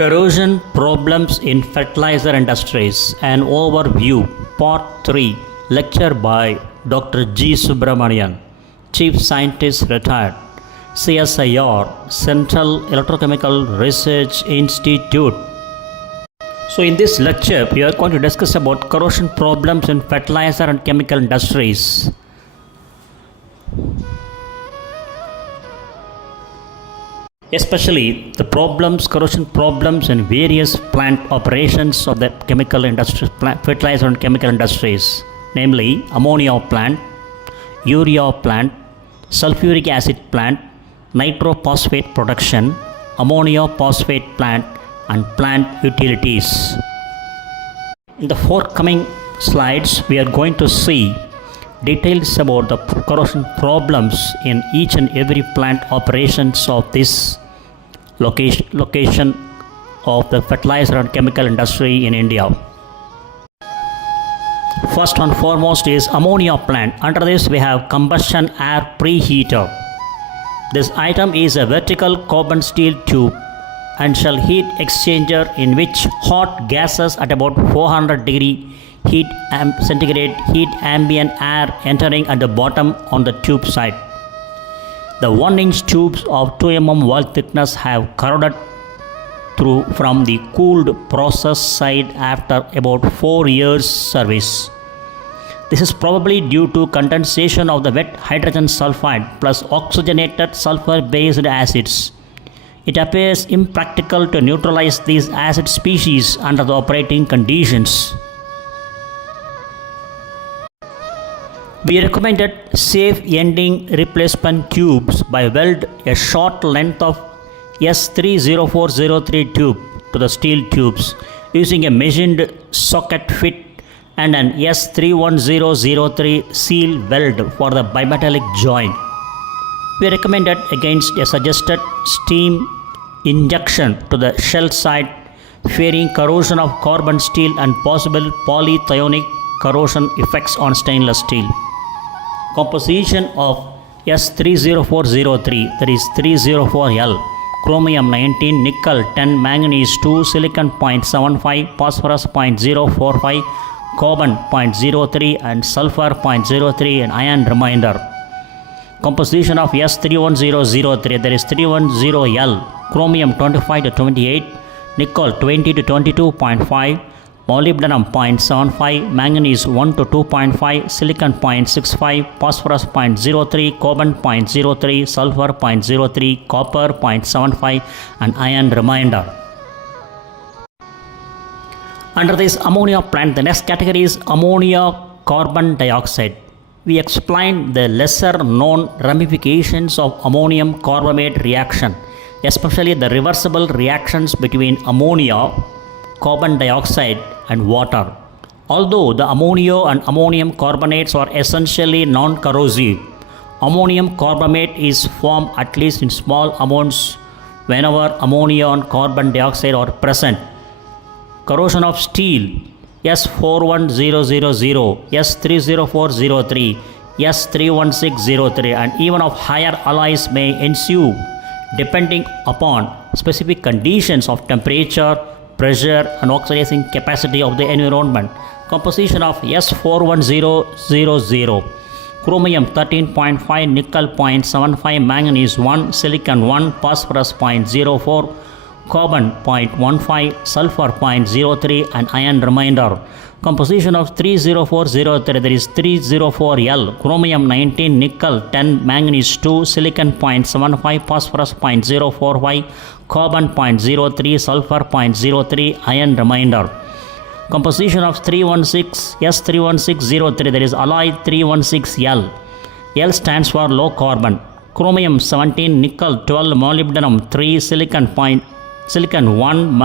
Corrosion Problems in Fertilizer Industries, an Overview, Part 3, lecture by Dr.G.Subramanian, Chief Scientist Retired, CSIR, Central Electrochemical Research Institute. So in this lecture, we are going to discuss about corrosion problems in fertilizer and chemical industries. Especially the corrosion problems in various plant operations of the chemical industries, fertilizer and chemical industries, namely ammonia plant, urea plant, sulfuric acid plant, nitrophosphate production, ammonia phosphate plant, and plant utilities. In the forthcoming slides, we are going to see details about the corrosion problems in each and every plant operations of this location of the fertilizer and chemical industry in India. First and foremost is ammonia plant. Under this we have combustion air preheater. This item is a vertical carbon steel tube and shell heat exchanger in which hot gases at about 400 degree centigrade heat ambient air entering at the bottom on the tube side. The 1-inch tubes of 2 mm wall thickness have corroded through from the cooled process side after about 4 years service. This is probably due to condensation of the wet hydrogen sulfide plus oxygenated sulfur-based acids. It appears impractical to neutralize these acid species under the operating conditions. We recommended safe ending replacement tubes by weld a short length of S30403 tube to the steel tubes using a machined socket fit and an S31003 seal weld for the bimetallic joint. We recommended against a suggested steam injection to the shell side, fearing corrosion of carbon steel and possible polythionic corrosion effects on stainless steel. Composition of S30403, that is 304L, chromium 19, nickel 10, manganese 2, silicon 0.75, phosphorus 0.045, carbon 0.03 and sulfur 0.03 and iron remainder. Composition of S31003, that is 310L, chromium 25 to 28, nickel 20 to 22.5, molybdenum 0.75, manganese 1 to 2.5, silicon 0.65, phosphorus 0.03, carbon 0.03, sulfur 0.03, copper 0.75 and iron remainder. Under this ammonia plant, the next category is ammonia carbon dioxide. We explained the lesser known ramifications of ammonium carbamate reaction, especially the reversible reactions between ammonia, carbon dioxide and water. Although the ammonia and ammonium carbonates are essentially non-corrosive, ammonium carbamate is formed at least in small amounts whenever ammonia and carbon dioxide are present. Corrosion of steel S41000, S30403, S31603 and even of higher alloys may ensue depending upon specific conditions of temperature, pressure and oxidizing capacity of the environment. Composition of S41000, chromium 13.5, nickel 0.75, manganese 1, silicon 1, phosphorus 0.04, carbon 0.15, sulfur 0.03 and iron remainder. Composition of 30403, that is 304L, chromium 19, nickel 10, manganese 2, silicon 0.75, phosphorus 0.045, carbon 0.03, sulfur 0.03, iron remainder. Composition of S31603, that is alloy 316L. L stands for low carbon. Chromium 17, nickel 12, molybdenum 3, silicon 1,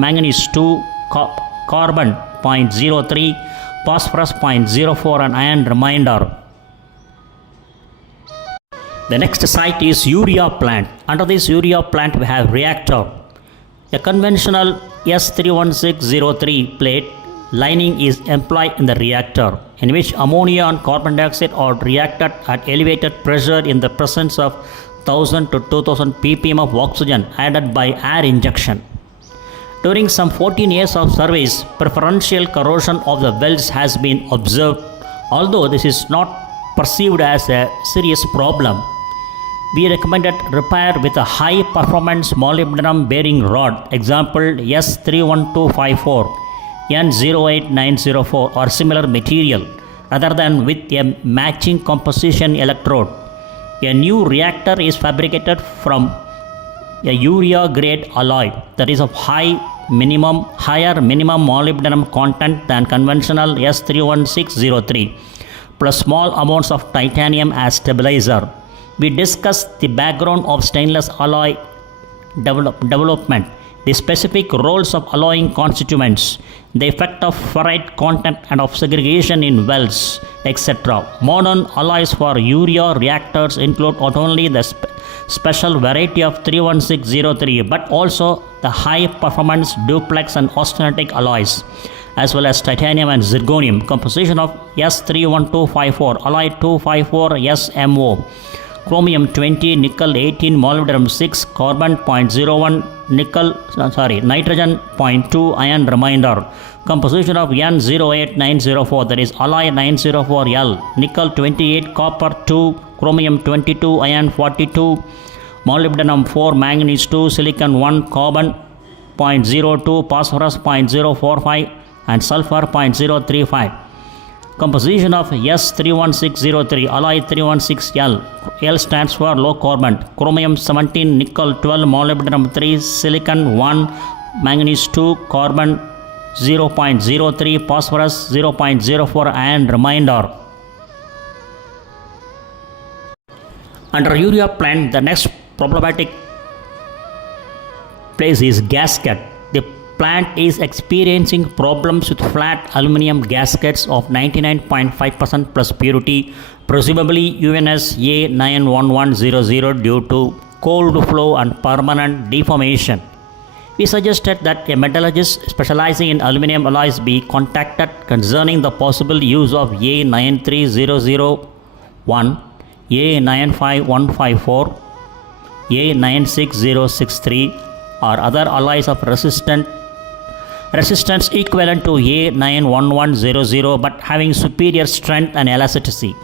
manganese 2, carbon 0.03, phosphorus 0.04 and iron remainder. The next site is urea plant. Under this urea plant we have reactor. A conventional S31603 plate lining is employed in the reactor, in which ammonia and carbon dioxide are reacted at elevated pressure in the presence of 1000 to 2000 ppm of oxygen added by air injection. During some 14 years of service, preferential corrosion of the welds has been observed. Although this is not perceived as a serious problem, we recommended repair with a high performance molybdenum bearing rod, example S31254, N08904 or similar material, rather than with a matching composition electrode. A new reactor is fabricated from a urea grade alloy that is of higher minimum molybdenum content than conventional S31603 plus small amounts of titanium as stabilizer. We discussed the background of stainless alloy development, the specific roles of alloying constituents, the effect of ferrite content and of segregation in welds, etc. Modern alloys for urea reactors include not only the special variety of 31603 but also the high performance duplex and austenitic alloys, as well as titanium and zirconium. Composition of S31254, alloy 254 SMO, chromium 20, nickel 18, molybdenum 6, carbon 0.01, nitrogen 0.2, iron remainder. Composition of N08904, that is alloy 904L, nickel 28, copper 2, chromium 22, iron 42, molybdenum 4, manganese 2, silicon 1, carbon 0.02, phosphorus 0.045 and sulfur 0.035. Composition of S31603, alloy 316L, L stands for low carbon, chromium 17, nickel 12, molybdenum 3, silicon 1, manganese 2, carbon 0.03, phosphorus 0.04 and remainder. Under urea plant, the next problematic place is gasket. The plant is experiencing problems with flat aluminum gaskets of 99.5% plus purity, presumably UNS A91100 due to cold flow and permanent deformation. We suggested that a metallurgist specializing in aluminum alloys be contacted concerning the possible use of A93001, A95154, A96063 or other alloys of resistance equivalent to A91100 but having superior strength and elasticity.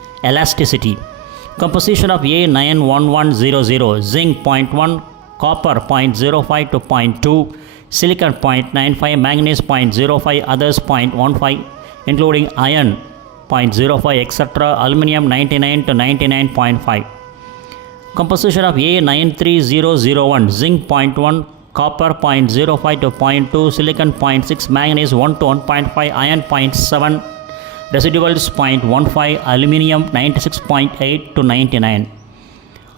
Composition of A91100, zinc 0.1, copper 0.05 to 0.2, silicon 0.95, manganese 0.05, others 0.15, including iron 0.05, etc., aluminum 99 to 99.5. Composition of A93001, zinc 0.1, copper 0.05 to 0.2, silicon 0.6, manganese 1 to 1.5, iron 0.7, residuals 0.15, aluminum 96.8 to 99.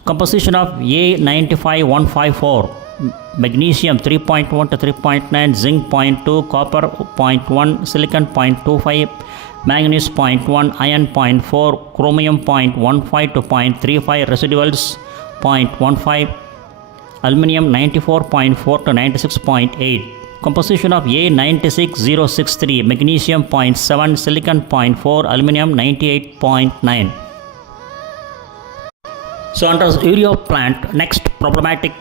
Composition of A95154, magnesium 3.1 to 3.9, zinc 0.2, copper 0.1, silicon 0.25, manganese 0.1, iron 0.4, chromium 0.15 to 0.35, residuals 0.15, aluminum 94.4 to 96.8. Composition of A96063, magnesium 0.7, silicon 0.4, aluminum 98.9. So under urea plant, next problematic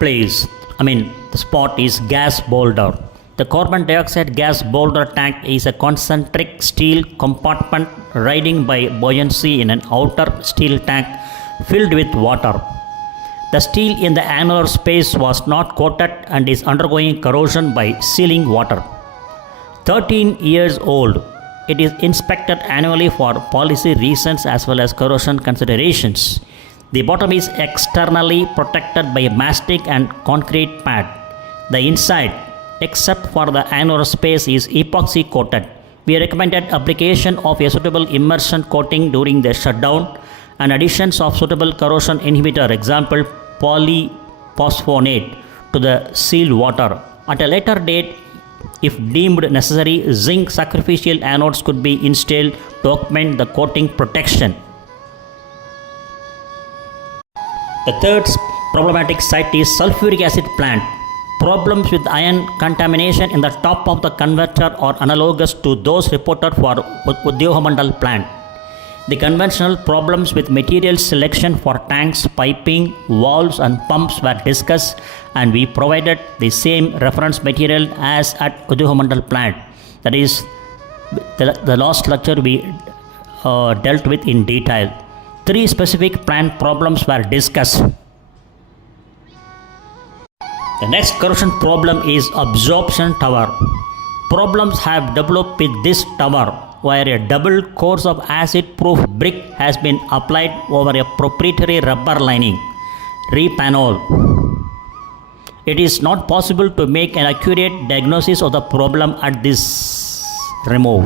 the spot is gas boulder. The carbon dioxide gas boulder tank is a concentric steel compartment riding by buoyancy in an outer steel tank filled with water. The steel in the annular space was not coated and is undergoing corrosion by sealing water. 13 years old, it is inspected annually for policy reasons as well as corrosion considerations. The bottom is externally protected by a mastic and concrete pad. The inside, except for the annular space, is epoxy coated. We recommended application of a suitable immersion coating during the shutdown and additions of suitable corrosion inhibitor, example polyphosphonate, to the sealed water. At a later date, if deemed necessary, zinc sacrificial anodes could be installed to augment the coating protection. The third problematic site is sulfuric acid plant. Problems with iron contamination in the top of the converter are analogous to those reported for Udyoghamandal plant. The conventional problems with material selection for tanks, piping, valves and pumps were discussed, and we provided the same reference material as at Ammonia Plant. That is, the last lecture we dealt with in detail. 3 specific plant problems were discussed. The next corrosion problem is absorption tower. Problems have developed with this tower, where a double course of acid-proof brick has been applied over a proprietary rubber lining, repanel. It is not possible to make an accurate diagnosis of the problem at this remove.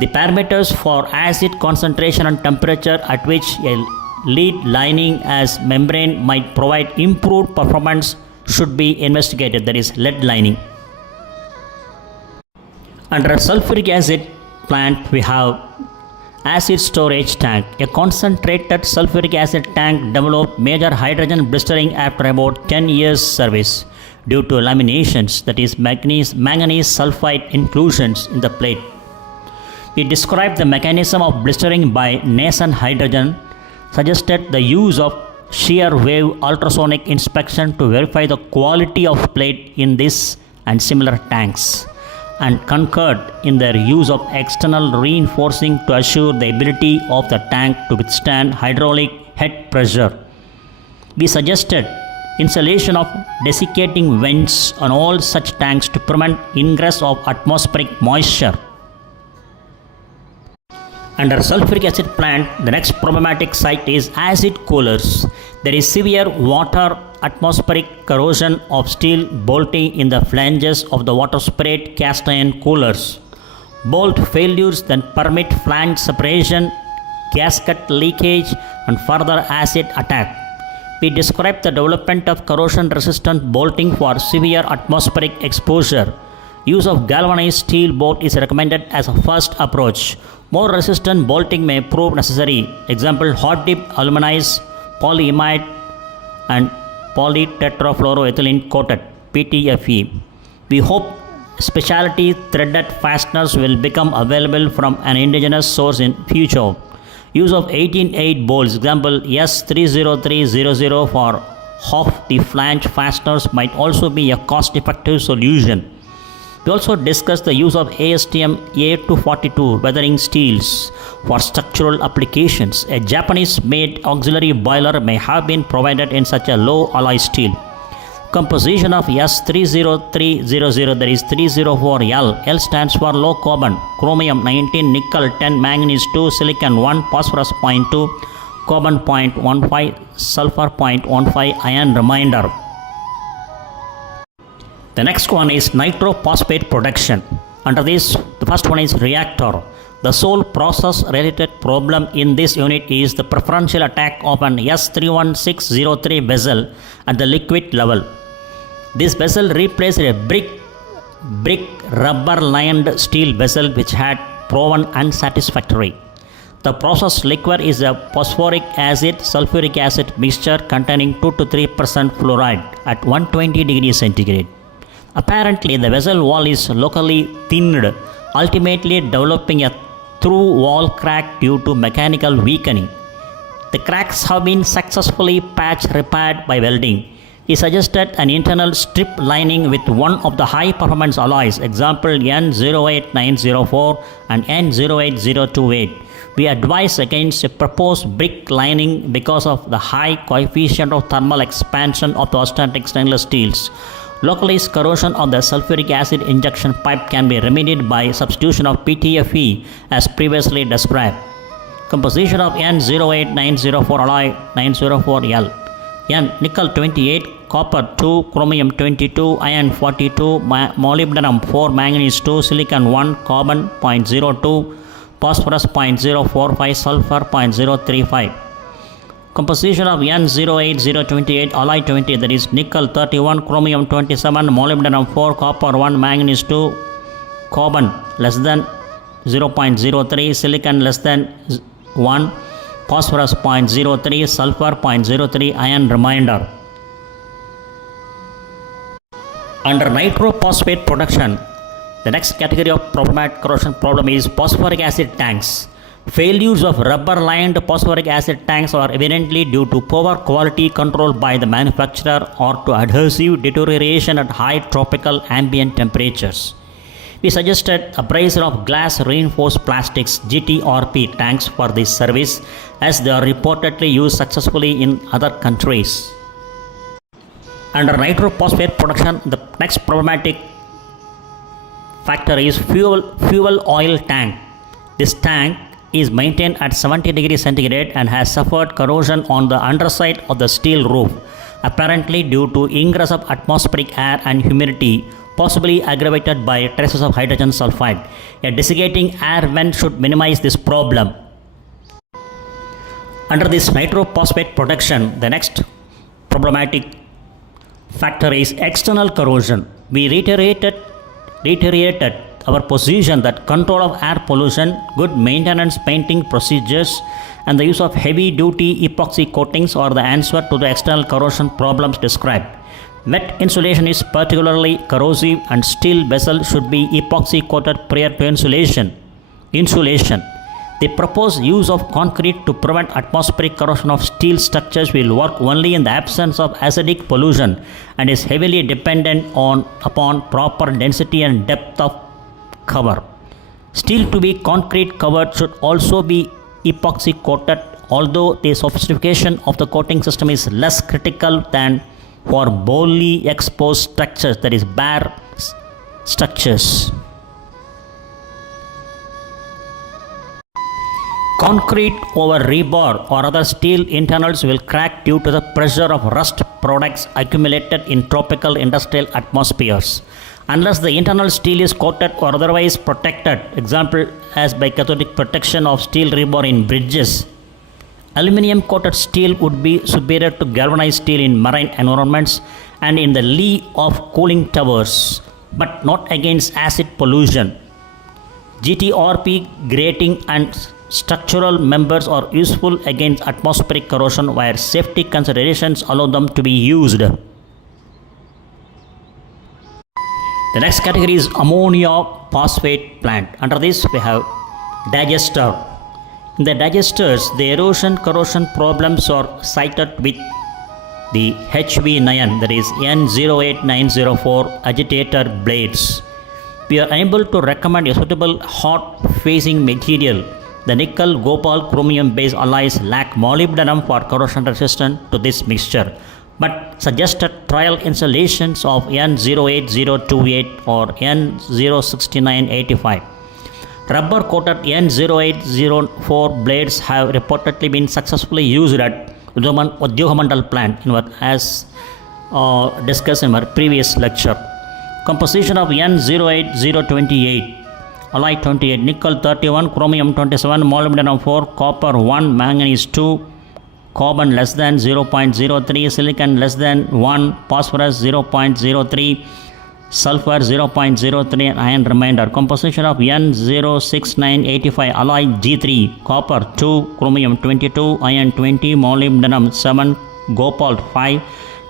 The parameters for acid concentration and temperature at which a lead lining as membrane might provide improved performance should be investigated, that is lead lining. Under a sulfuric acid plant, we have acid storage tank. A concentrated sulfuric acid tank developed major hydrogen blistering after about 10 years service due to laminations, that is manganese sulfide inclusions in the plate. We described the mechanism of blistering by nascent hydrogen, suggested the use of shear wave ultrasonic inspection to verify the quality of plate in this and similar tanks, and concurred in their use of external reinforcing to assure the ability of the tank to withstand hydraulic head pressure. We suggested installation of desiccating vents on all such tanks to prevent ingress of atmospheric moisture. Under sulfuric acid plant, the next problematic site is acid coolers. There is severe water atmospheric corrosion of steel bolting in the flanges of the water-sprayed cast iron coolers. Bolt failures then permit flange separation, gasket leakage and further acid attack. We described the development of corrosion-resistant bolting for severe atmospheric exposure. Use of galvanized steel bolt is recommended as a first approach. More resistant bolting may prove necessary. Example, hot dip aluminized, polyimide and polytetrafluoroethylene coated PTFE. We hope specialty threaded fasteners will become available from an indigenous source in future. Use of 18-8 bolts, example S30300 for half the flange fasteners might also be a cost-effective solution. We also discussed the use of ASTM A242 weathering steels for structural applications. A Japanese-made auxiliary boiler may have been provided in such a low alloy steel. Composition of S30300, that is 304L. L stands for low carbon, chromium 19, nickel 10, manganese 2, silicon 1, phosphorus 0.2, carbon 0.15, sulfur 0.15, iron remainder. The next one is nitrophosphate production. Under this, the first one is reactor. The sole process related problem in this unit is the preferential attack of an S31603 vessel at the liquid level. This vessel replaced a brick rubber lined steel vessel which had proven unsatisfactory. The process liquor is a phosphoric acid sulfuric acid mixture containing 2 to 3% fluoride at 120 degrees centigrade. Apparently, the vessel wall is locally thinned, ultimately developing a through wall crack due to mechanical weakening. The cracks have been successfully repaired by welding. He suggested an internal strip lining with one of the high performance alloys, example N08904 and N08028. We advise against a proposed brick lining because of the high coefficient of thermal expansion of the austenitic stainless steels. Localized corrosion of the sulfuric acid injection pipe can be remedied by substitution of PTFE as previously described. Composition of N08904 alloy 904L. N nickel 28, copper 2, chromium 22, iron 42, molybdenum 4, manganese 2, silicon 1, carbon 0.02, phosphorus 0.045, sulfur 0.035. Composition of N08028 alloy 20, that is nickel 31, chromium 27, molybdenum 4, copper 1, manganese 2, carbon less than 0.03, silicon less than 1, phosphorus 0.03, sulfur 0.03, iron remainder. Under nitrophosphate production, the next category of problematic corrosion problem is phosphoric acid tanks. Failures of rubber-lined phosphoric acid tanks are evidently due to poor quality control by the manufacturer or to adhesive deterioration at high tropical ambient temperatures. We suggested abrasor of glass reinforced plastics GTRP tanks for this service, as they are reportedly used successfully in other countries. Under nitrophosphate production, the next problematic factor is fuel oil tank. This tank is maintained at 70 degrees centigrade and has suffered corrosion on the underside of the steel roof, apparently due to ingress of atmospheric air and humidity, possibly aggravated by traces of hydrogen sulfide. A desiccating air vent should minimize this problem. Under this nitrophosphate production, the next problematic factor is external corrosion. We reiterated our position that control of air pollution, good maintenance painting procedures, and the use of heavy-duty epoxy coatings are the answer to the external corrosion problems described. Wet insulation is particularly corrosive, and steel vessels should be epoxy coated prior to insulation. The proposed use of concrete to prevent atmospheric corrosion of steel structures will work only in the absence of acidic pollution and is heavily dependent upon proper density and depth of cover. Steel to be concrete covered should also be epoxy coated, although the sophistication of the coating system is less critical than for boldly exposed structures, that is bare structures. Concrete over rebar or other steel internals will crack due to the pressure of rust products accumulated in tropical industrial atmospheres. Unless the internal steel is coated or otherwise protected, example as by cathodic protection of steel rebar in bridges, aluminum coated steel would be superior to galvanized steel in marine environments and in the lee of cooling towers, but not against acid pollution. GTRP grating and structural members are useful against atmospheric corrosion where safety considerations allow them to be used. The next category is ammonia phosphate plant. Under this we have digester. In the digesters, the erosion corrosion problems are cited with the HV9, that is N08904 agitator blades. We are unable to recommend a suitable hot facing material. The nickel, cobalt, chromium based alloys lack molybdenum for corrosion resistance to this mixture, but suggested trial installations of N08028 or N06985. Rubber coated N0804 blades have reportedly been successfully used at Udyogamandal plant, as discussed in our previous lecture. Composition of N08028, alloy 28, nickel 31, chromium 27, molybdenum 4, copper 1, manganese 2, carbon less than 0.03, silicon less than 1, phosphorus 0.03, sulfur 0.03, and iron remainder. Composition of N06985, alloy G3, copper 2, chromium 22, iron 20, molybdenum 7, cobalt 5,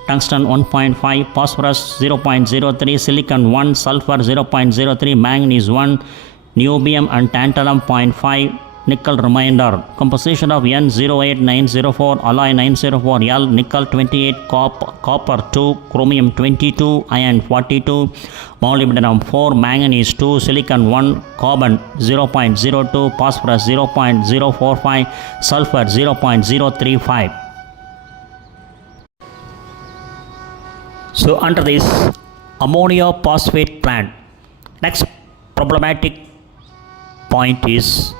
tungsten 1.5, phosphorus 0.03, silicon 1, sulfur 0.03, manganese 1, niobium and tantalum 0.5, nickel remainder. Composition of N08904, alloy 904L, nickel 28, copper 2, chromium 22, iron 42, molybdenum 4, manganese 2, silicon 1, carbon 0.02, phosphorus 0.045, sulfur 0.035. So under this ammonia phosphate plant, next problematic point is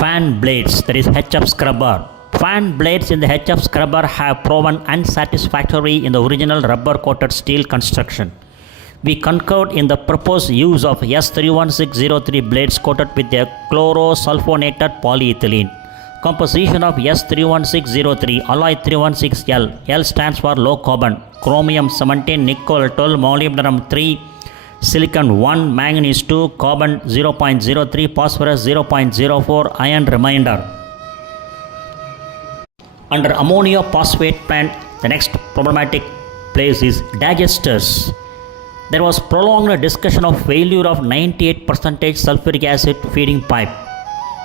fan blades, that is HF scrubber. Fan blades in the HF scrubber have proven unsatisfactory in the original rubber coated steel construction. We concurred in the proposed use of S31603 blades coated with a chlorosulfonated polyethylene. Composition of S31603, alloy 316L, L stands for low carbon, chromium 17, nickel 12, molybdenum 3, silicon 1, manganese 2, carbon 0.03, phosphorus 0.04, iron remainder. Under ammonia phosphate plant, the next problematic place is digesters. There was prolonged discussion of failure of 98% sulfuric acid feeding pipe.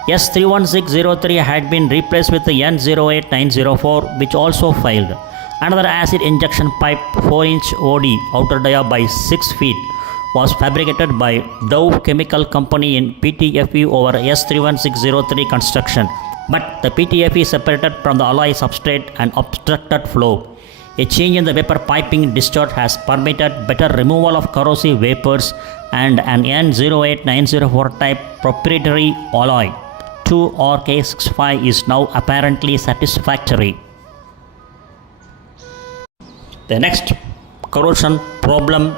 S31603 had been replaced with the N08904, which also failed. Another acid injection pipe 4-inch OD outer dia by 6 feet was fabricated by Dow Chemical Company in PTFE over S31603 construction, but the PTFE separated from the alloy substrate and obstructed flow. A change in the vapor piping discharge has permitted better removal of corrosive vapors, and an N08904 type proprietary alloy 2 or K65 is now apparently satisfactory. The next corrosion problem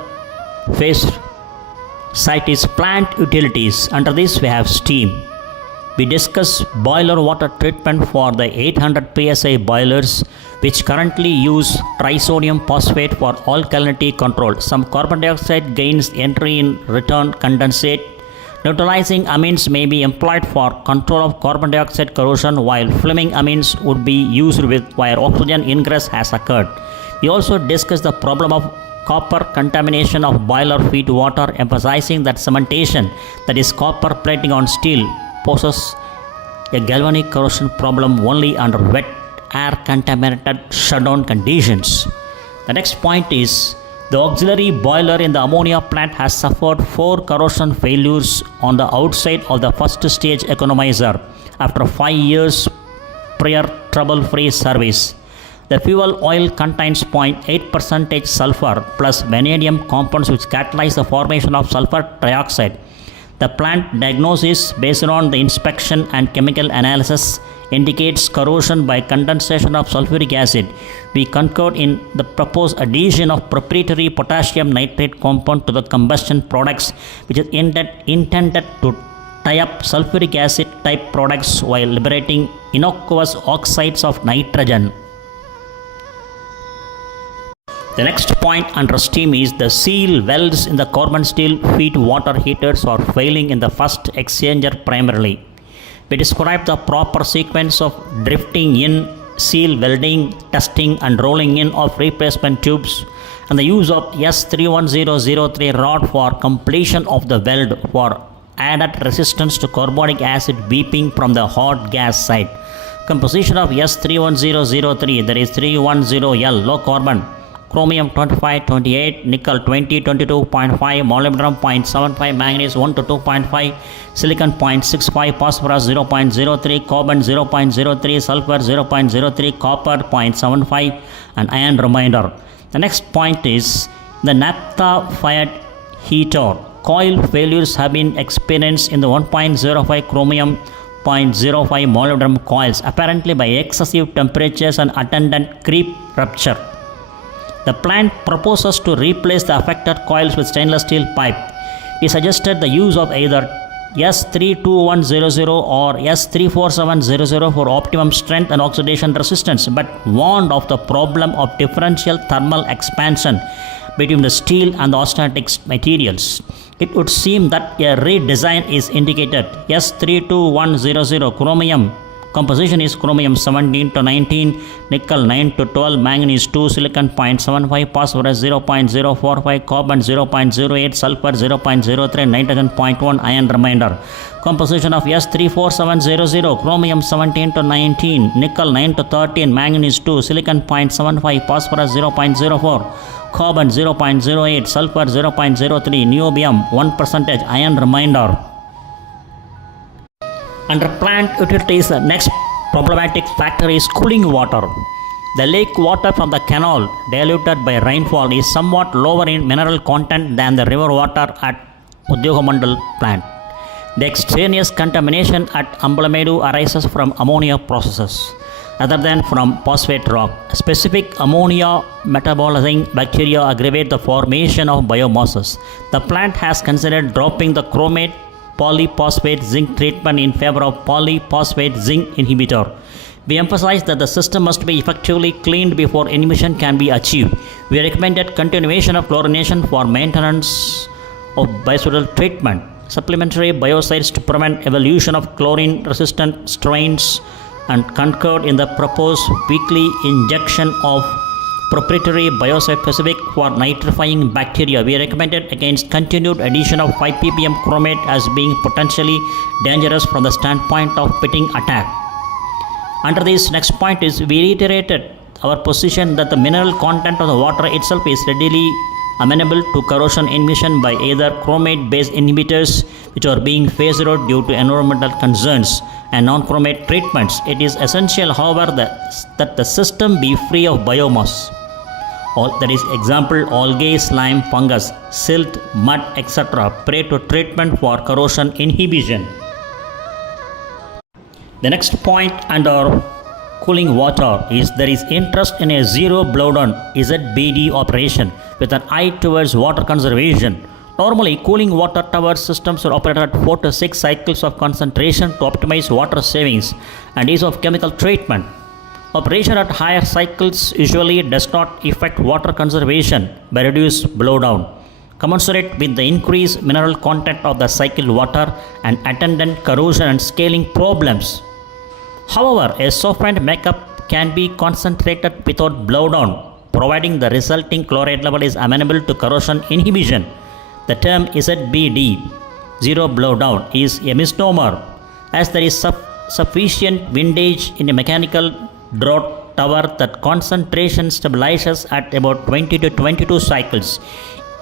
faced site is plant utilities. Under this we have steam. We discuss boiler water treatment for the 800 psi boilers, which currently use trisodium phosphate for alkalinity control. Some carbon dioxide gains entry in return condensate. Neutralizing amines may be employed for control of carbon dioxide corrosion, while flaming amines would be used where oxygen ingress has occurred. We also discuss the problem of copper contamination of boiler feed water, emphasizing that cementation, that is copper plating on steel, poses a galvanic corrosion problem only under wet air contaminated shutdown conditions. The next point is the auxiliary boiler in the ammonia plant has suffered 4 corrosion failures on the outside of the first stage economizer after 5 years prior trouble-free service. The fuel oil contains 0.8% sulfur plus vanadium compounds which catalyze the formation of sulfur trioxide. The plant diagnosis based on the inspection and chemical analysis indicates corrosion by condensation of sulfuric acid. We concurred in the proposed addition of proprietary potassium nitrate compound to the combustion products, which is intended to tie up sulfuric acid type products while liberating innocuous oxides of nitrogen. The next point under steam is the seal welds in the carbon steel feed water heaters are failing in the first exchanger primarily. We describe the proper sequence of drifting in, seal welding, testing and rolling in of replacement tubes, and the use of S31003 rod for completion of the weld for added resistance to carbonic acid weeping from the hot gas side. Composition of S31003, that is 310L, low carbon, chromium 25-28, nickel 20-22.5, molybdenum 0.75, manganese 1 to 2.5, silicon 0.65, phosphorus 0.03, carbon 0.03, sulfur 0.03, copper 0.75, and iron remainder. The next point is the naphtha fired heater. Coil failures have been experienced in the 1.05 chromium 0.05 molybdenum coils, apparently by excessive temperatures and attendant creep rupture. The plant proposes to replace the affected coils with stainless steel pipe. We suggested the use of either S32100 or S34700 for optimum strength and oxidation resistance, but warned of the problem of differential thermal expansion between the steel and the austenitic materials. It would seem that a redesign is indicated. S32100 chromium composition is chromium 17 to 19, nickel 9 to 12, manganese 2, silicon 0.75, phosphorus 0.045, carbon 0.08, sulfur 0.03, nitrogen 0.1, iron remainder. Composition of S34700, chromium 17 to 19, nickel 9 to 13, manganese 2, silicon 0.75, phosphorus 0.04, carbon 0.08, sulfur 0.03, niobium 1%, iron remainder. Under plant utilities, the next problematic factor is cooling water. The lake water from the canal diluted by rainfall is somewhat lower in mineral content than the river water at Udyogamandal plant. The extraneous contamination at Ambalamedu arises from ammonia processes rather than from phosphate rock. Specific ammonia metabolizing bacteria aggravate the formation of biomasses. The plant has considered dropping the chromate polyphosphate zinc treatment in favor of polyphosphate zinc inhibitor. We emphasize that the system must be effectively cleaned before emission can be achieved. We recommended continuation of chlorination for maintenance of biocidal treatment, supplementary biocides to prevent evolution of chlorine-resistant strains, and concurred in the proposed weekly injection of proprietary biospecific for nitrifying bacteria. We recommended against continued addition of 5 ppm chromate as being potentially dangerous from the standpoint of pitting attack. Under this next point is we reiterated our position that the mineral content of the water itself is readily amenable to corrosion emission by either chromate based inhibitors which are being phased out due to environmental concerns and non-chromate treatments. It is essential, however, that the system be free of biomass. That is example algae, slime, fungus, silt, mud, etc. prior to treatment for corrosion inhibition. The next point under cooling water is there is interest in a zero blowdown ZBD operation with an eye towards water conservation. Normally, cooling water tower systems are operated at 4 to 6 cycles of concentration to optimize water savings and ease of chemical treatment. Operation at higher cycles usually does not affect water conservation by reduced blowdown, commensurate with the increased mineral content of the cycled water and attendant corrosion and scaling problems. However, a softened makeup can be concentrated without blowdown, providing the resulting chloride level is amenable to corrosion inhibition. The term ZBD, zero blowdown, is a misnomer as there is sufficient windage in a mechanical draught tower that concentration stabilizes at about 20 to 22 cycles,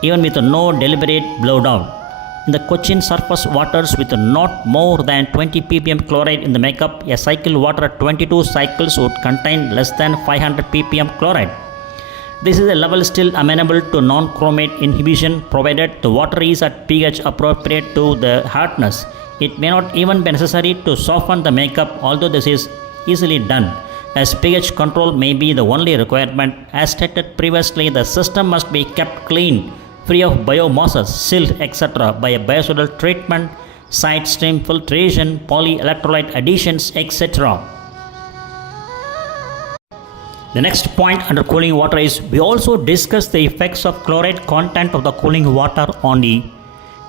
even with no deliberate blowdown. In the Cochin surface waters with not more than 20 ppm chloride in the makeup, a cycled water at 22 cycles would contain less than 500 ppm chloride. This is a level still amenable to non-chromate inhibition provided the water is at pH appropriate to the hardness. It may not even be necessary to soften the makeup, although this is easily done, as pH control may be the only requirement. As stated previously, the system must be kept clean, free of biomasses, silt, etc. by a biocidal treatment, side stream filtration, polyelectrolyte additions, etc. The next point under cooling water is we also discussed the effects of chloride content of the cooling water on the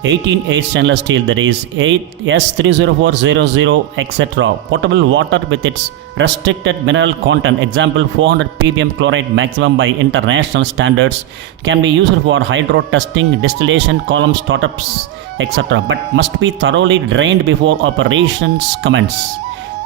18-8 stainless steel, that is S30400, etc. Potable water with its restricted mineral content, example 400 ppm chloride maximum by international standards, can be used for hydro testing, distillation, column startups, etc. but must be thoroughly drained before operations commence.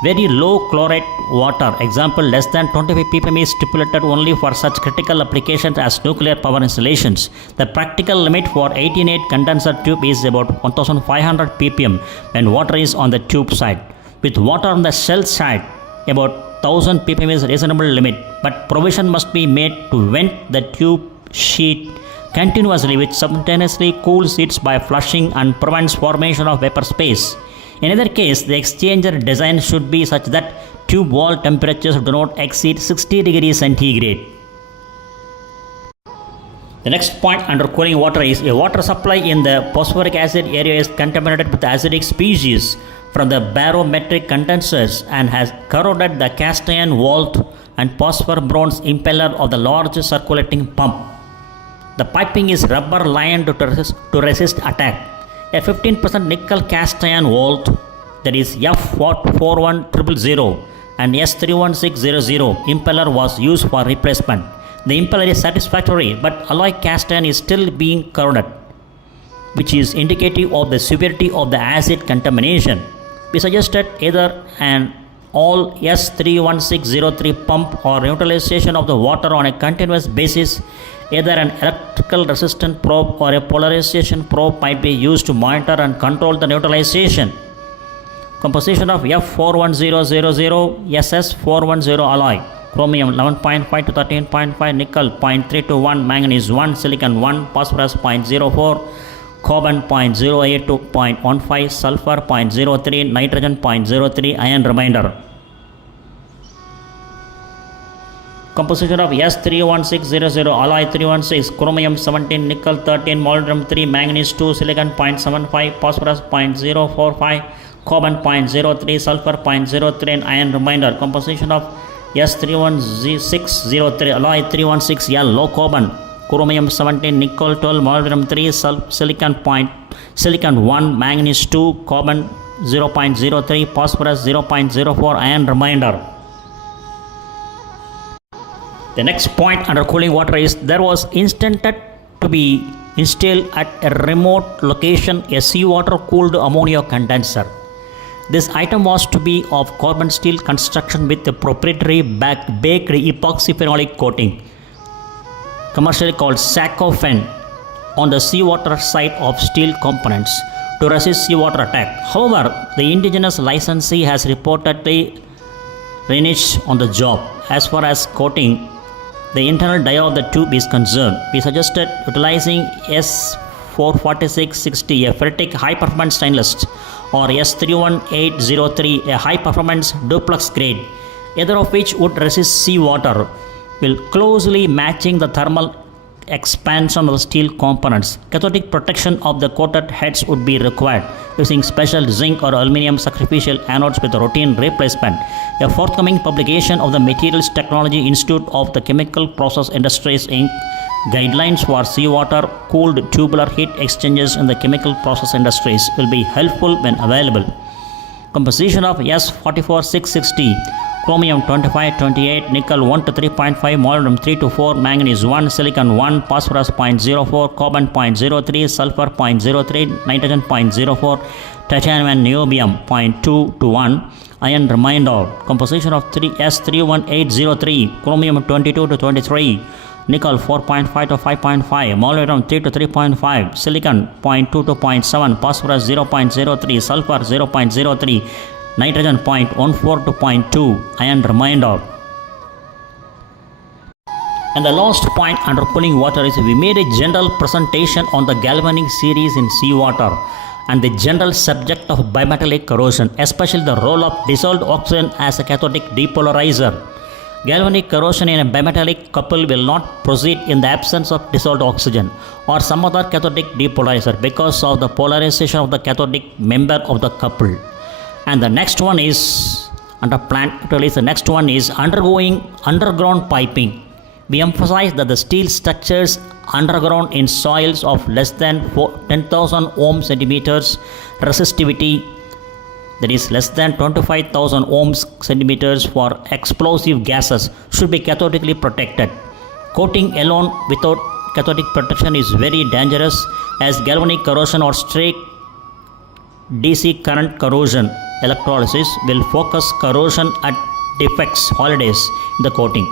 Very low chloride water, example less than 25 ppm, is stipulated only for such critical applications as nuclear power installations. The practical limit for 18-8 condenser tube is about 1500 ppm when water is on the tube side. With water on the shell side, about 1000 ppm is reasonable limit, but provision must be made to vent the tube sheet continuously, which simultaneously cools it by flushing and prevents formation of vapor space. In either case, the exchanger design should be such that tube wall temperatures do not exceed 60 degrees centigrade. The next point under cooling water is a water supply in the phosphoric acid area is contaminated with acidic species from the barometric condensers and has corroded the cast iron valve and phosphor bronze impeller of the large circulating pump. The piping is rubber lined to resist attack. A 15% nickel cast iron valve, that is F41000 and S31600 impeller was used for replacement. The impeller is satisfactory, but alloy cast iron is still being corroded, which is indicative of the severity of the acid contamination. We suggested either an all S31603 pump or neutralization of the water on a continuous basis. Either an electrical resistant probe or a polarization probe might be used to monitor and control the neutralization. Composition of F41000 SS410 alloy: chromium 11.5 to 13.5, nickel 0.3 to 1, manganese 1, silicon 1, phosphorus 0.04, carbon 0.08 to 0.15, sulfur 0.03, nitrogen 0.03, iron remainder. Composition of S31600 alloy 316, chromium 17, nickel 13, molybdenum 3, manganese 2, silicon 0.75, phosphorus 0.045, carbon 0.03, sulfur 0.03, and iron remainder. Composition of S31603 alloy 316L, low carbon, chromium 17, nickel 12, molybdenum 3, silicon 1, manganese 2, carbon 0.03, phosphorus 0.04, iron remainder. The next point under cooling water is there was intended to be installed at a remote location a seawater cooled ammonia condenser. This item was to be of carbon steel construction with a proprietary baked epoxy phenolic coating, commercially called Saccofen, on the seawater side of steel components to resist seawater attack. However, the indigenous licensee has reportedly reneged on the job. As far as coating the internal dia of the tube is concerned, we suggested utilizing S44660, a ferritic high-performance stainless, or S31803, a high-performance duplex grade, either of which would resist seawater, while closely matching the thermal expansion of the steel components. Cathodic protection of the coated heads would be required using special zinc or aluminum sacrificial anodes with a routine replacement. A forthcoming publication of the Materials Technology Institute of the Chemical Process Industries Inc. Guidelines for seawater cooled tubular heat exchangers in the chemical process industries will be helpful when available. Composition of S44660: chromium 25-28, nickel 1 to 3.5, molybdenum 3 to 4, manganese 1, silicon 1, phosphorus 0.04, carbon 0.03, sulfur 0.03, nitrogen 0.04, titanium and niobium 0.2 to 1, iron remainder. Composition of S31803, chromium 22 to 23, nickel 4.5 to 5.5, molybdenum 3 to 3.5, silicon 0.2 to 0.7, phosphorus 0.03, sulfur 0.03, nitrogen 0.14 to 0.2, iron remainder. And the last point under cooling water is we made a general presentation on the galvanic series in seawater and the general subject of bimetallic corrosion, especially the role of dissolved oxygen as a cathodic depolarizer. Galvanic corrosion in a bimetallic couple will not proceed in the absence of dissolved oxygen or some other cathodic depolarizer because of the polarization of the cathodic member of the couple. And the next one is under plant release. The next one is undergoing underground piping. We emphasize that the steel structures underground in soils of less than 10,000 ohm centimeters resistivity, that is less than 25,000 ohms centimeters for explosive gases, should be cathodically protected. Coating alone without cathodic protection is very dangerous, as galvanic corrosion or straight DC current corrosion electrolysis will focus corrosion at defects holidays in the coating.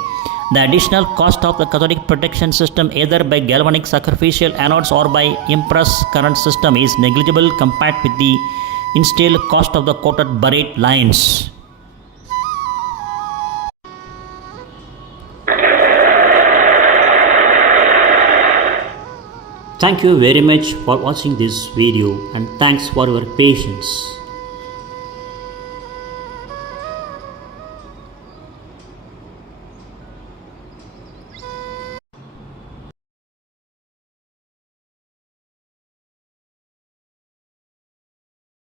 The additional cost of the cathodic protection system, either by galvanic sacrificial anodes or by impress current system, is negligible compared with the installed cost of the coated buried lines. Thank you very much for watching this video, and thanks for your patience.